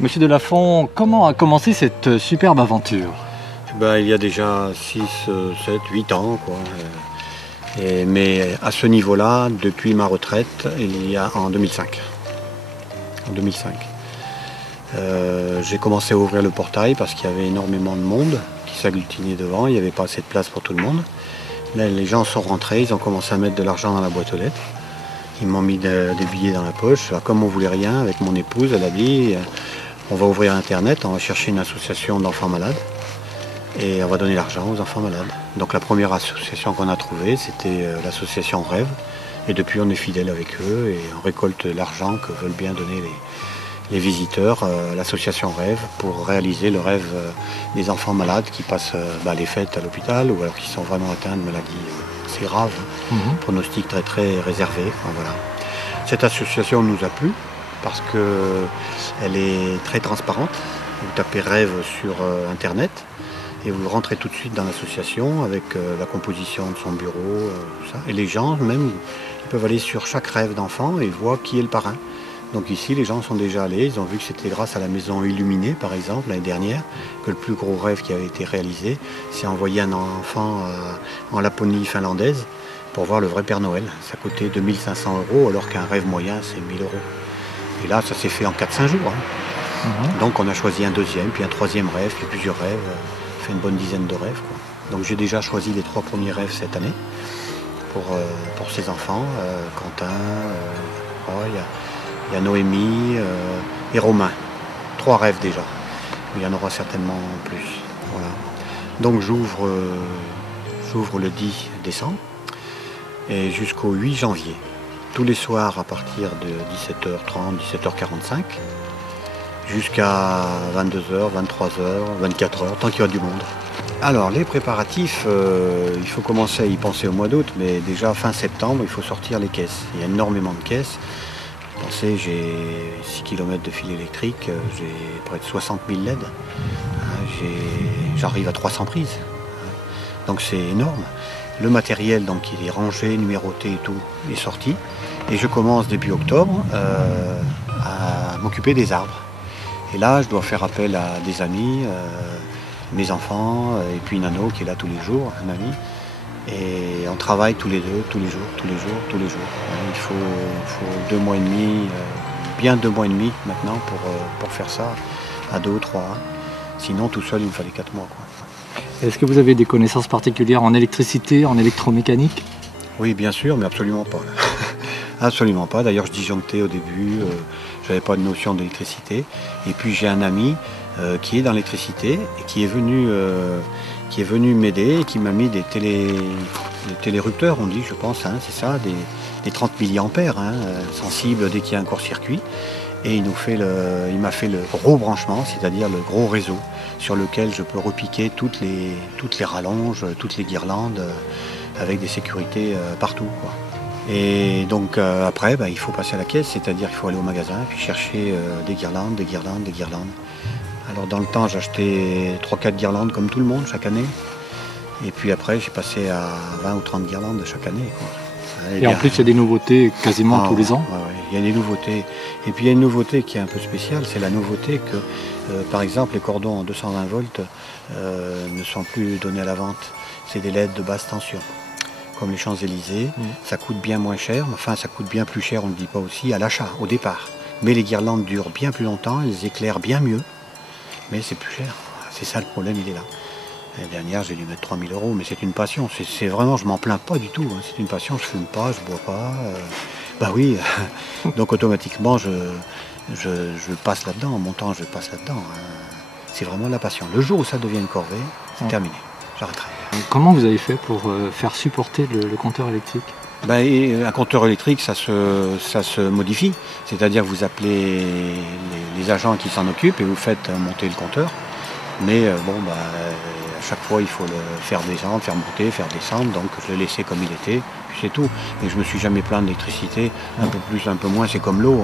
Monsieur Delafont, comment a commencé cette superbe aventure? Il y a déjà 6, 7, 8 ans, quoi. Mais à ce niveau-là, depuis ma retraite, il y a en 2005. En 2005. J'ai commencé à ouvrir le portail parce qu'il y avait énormément de monde qui s'agglutinait devant, il n'y avait pas assez de place pour tout le monde. Là, les gens sont rentrés, ils ont commencé à mettre de l'argent dans la boîte aux lettres. Ils m'ont mis des billets dans la poche. Alors, comme on ne voulait rien, avec mon épouse, elle a dit on va ouvrir Internet, on va chercher une association d'enfants malades et on va donner l'argent aux enfants malades. Donc la première association qu'on a trouvée, c'était l'association Rêve. Et depuis, on est fidèle avec eux et on récolte l'argent que veulent bien donner les visiteurs à l'association Rêve pour réaliser le rêve des enfants malades qui passent les fêtes à l'hôpital ou alors qui sont vraiment atteints de maladies assez graves, pronostic très très réservé. Enfin, voilà. Cette association nous a plu parce qu'elle est très transparente. Vous tapez Rêve sur Internet et vous rentrez tout de suite dans l'association avec la composition de son bureau, tout ça. Et les gens même, ils peuvent aller sur chaque rêve d'enfant et voir qui est le parrain. Donc ici, les gens sont déjà allés, ils ont vu que c'était grâce à la maison illuminée, par exemple, l'année dernière, que le plus gros rêve qui avait été réalisé, c'est envoyer un enfant en Laponie finlandaise pour voir le vrai Père Noël. Ça coûtait 2 500 €, alors qu'un rêve moyen, c'est 1 000 €. Et là, ça s'est fait en 4-5 jours. Donc on a choisi un deuxième, puis un troisième rêve, puis plusieurs rêves. On fait une bonne dizaine de rêves, quoi. Donc j'ai déjà choisi les 3 premiers rêves cette année pour ces enfants. Quentin, il y a Noémie et Romain. 3 rêves déjà. Il y en aura certainement plus. Voilà. Donc j'ouvre le 10 décembre et jusqu'au 8 janvier. Tous les soirs à partir de 17h30, 17h45, jusqu'à 22h, 23h, 24h, tant qu'il y a du monde. Alors les préparatifs, il faut commencer à y penser au mois d'août, mais déjà fin septembre, il faut sortir les caisses. Il y a énormément de caisses. Pensez, j'ai 6 km de fil électrique, j'ai près de 60 000 LED, j'arrive à 300 prises, donc c'est énorme. Le matériel, donc, il est rangé, numéroté et tout, est sorti. Et je commence début octobre à m'occuper des arbres. Et là, je dois faire appel à des amis, mes enfants, et puis Nano qui est là tous les jours, un ami. Et on travaille tous les deux, tous les jours. Il faut 2 mois et demi, bien 2 mois et demi maintenant pour faire ça, à 2 ou 3. Sinon, tout seul, il me fallait 4 mois, quoi. Est-ce que vous avez des connaissances particulières en électricité, en électromécanique? Oui, bien sûr, mais absolument pas. Absolument pas. D'ailleurs, je disjonctais au début, je n'avais pas de notion d'électricité. Et puis j'ai un ami qui est dans l'électricité et qui est venu m'aider et qui m'a mis des télérupteurs, on dit, je pense, c'est ça, des 30 mA, sensibles dès qu'il y a un court-circuit. Et il m'a fait le gros branchement, c'est-à-dire le gros réseau, sur lequel je peux repiquer toutes les rallonges, toutes les guirlandes, avec des sécurités partout, quoi. Et donc après, il faut passer à la caisse, c'est-à-dire qu'il faut aller au magasin, puis chercher des guirlandes. Alors dans le temps, j'achetais 3-4 guirlandes comme tout le monde chaque année. Et puis après, j'ai passé à 20 ou 30 guirlandes chaque année, quoi. Et en plus, il y a des nouveautés quasiment tous les ans. Ouais, il y a des nouveautés. Et puis il y a une nouveauté qui est un peu spéciale, c'est la nouveauté que, par exemple, les cordons en 220 volts ne sont plus donnés à la vente. C'est des LED de basse tension, comme les Champs-Élysées. Ça coûte bien moins cher, enfin ça coûte bien plus cher, on ne le dit pas aussi, à l'achat, au départ. Mais les guirlandes durent bien plus longtemps, elles éclairent bien mieux, mais c'est plus cher. C'est ça le problème, il est là. L'année dernière, j'ai dû mettre 3 000 €, mais c'est une passion. C'est vraiment, je m'en plains pas du tout. C'est une passion, je fume pas, je bois pas. Oui, donc automatiquement, je passe là-dedans. En montant, je passe là-dedans. C'est vraiment la passion. Le jour où ça devient une corvée, c'est terminé. J'arrêterai. Comment vous avez fait pour faire supporter le compteur électrique? Un compteur électrique, ça se modifie. C'est-à-dire que vous appelez les agents qui s'en occupent et vous faites monter le compteur. Mais à chaque fois, il faut le faire descendre, faire monter, faire descendre. Donc je l'ai laissé comme il était, puis c'est tout. Mais je ne me suis jamais plaint de l'électricité. Un peu plus, un peu moins, c'est comme l'eau.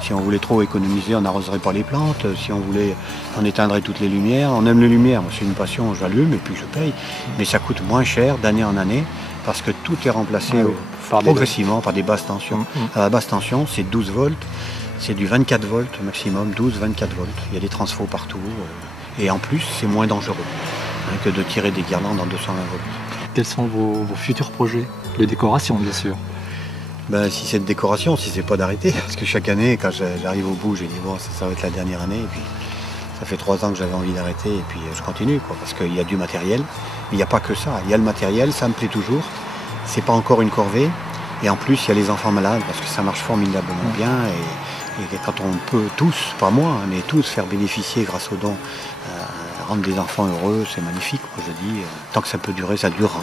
Si on voulait trop économiser, on n'arroserait pas les plantes. Si on voulait, on éteindrait toutes les lumières. On aime les lumières, c'est une passion, j'allume et puis je paye. Mais ça coûte moins cher d'année en année parce que tout est remplacé progressivement par des basses tensions. À la basse tension, c'est 12 volts. C'est du 24 volts maximum, 12-24 volts. Il y a des transfos partout. Et en plus, c'est moins dangereux que de tirer des guirlandes en 220 volts. Quels sont vos futurs projets de décoration, bien sûr? Si c'est de décoration, si c'est pas d'arrêter. Parce que chaque année, quand j'arrive au bout, j'ai dit bon, ça va être la dernière année. Et puis ça fait 3 ans que j'avais envie d'arrêter et puis je continue, quoi, parce qu'il y a du matériel. Mais il n'y a pas que ça. Il y a le matériel, ça me plaît toujours. C'est pas encore une corvée. Et en plus, il y a les enfants malades parce que ça marche formidablement bien. Et quand on peut tous, pas moi, mais tous faire bénéficier grâce aux dons, rendre des enfants heureux, c'est magnifique. Moi, je dis, tant que ça peut durer, ça durera.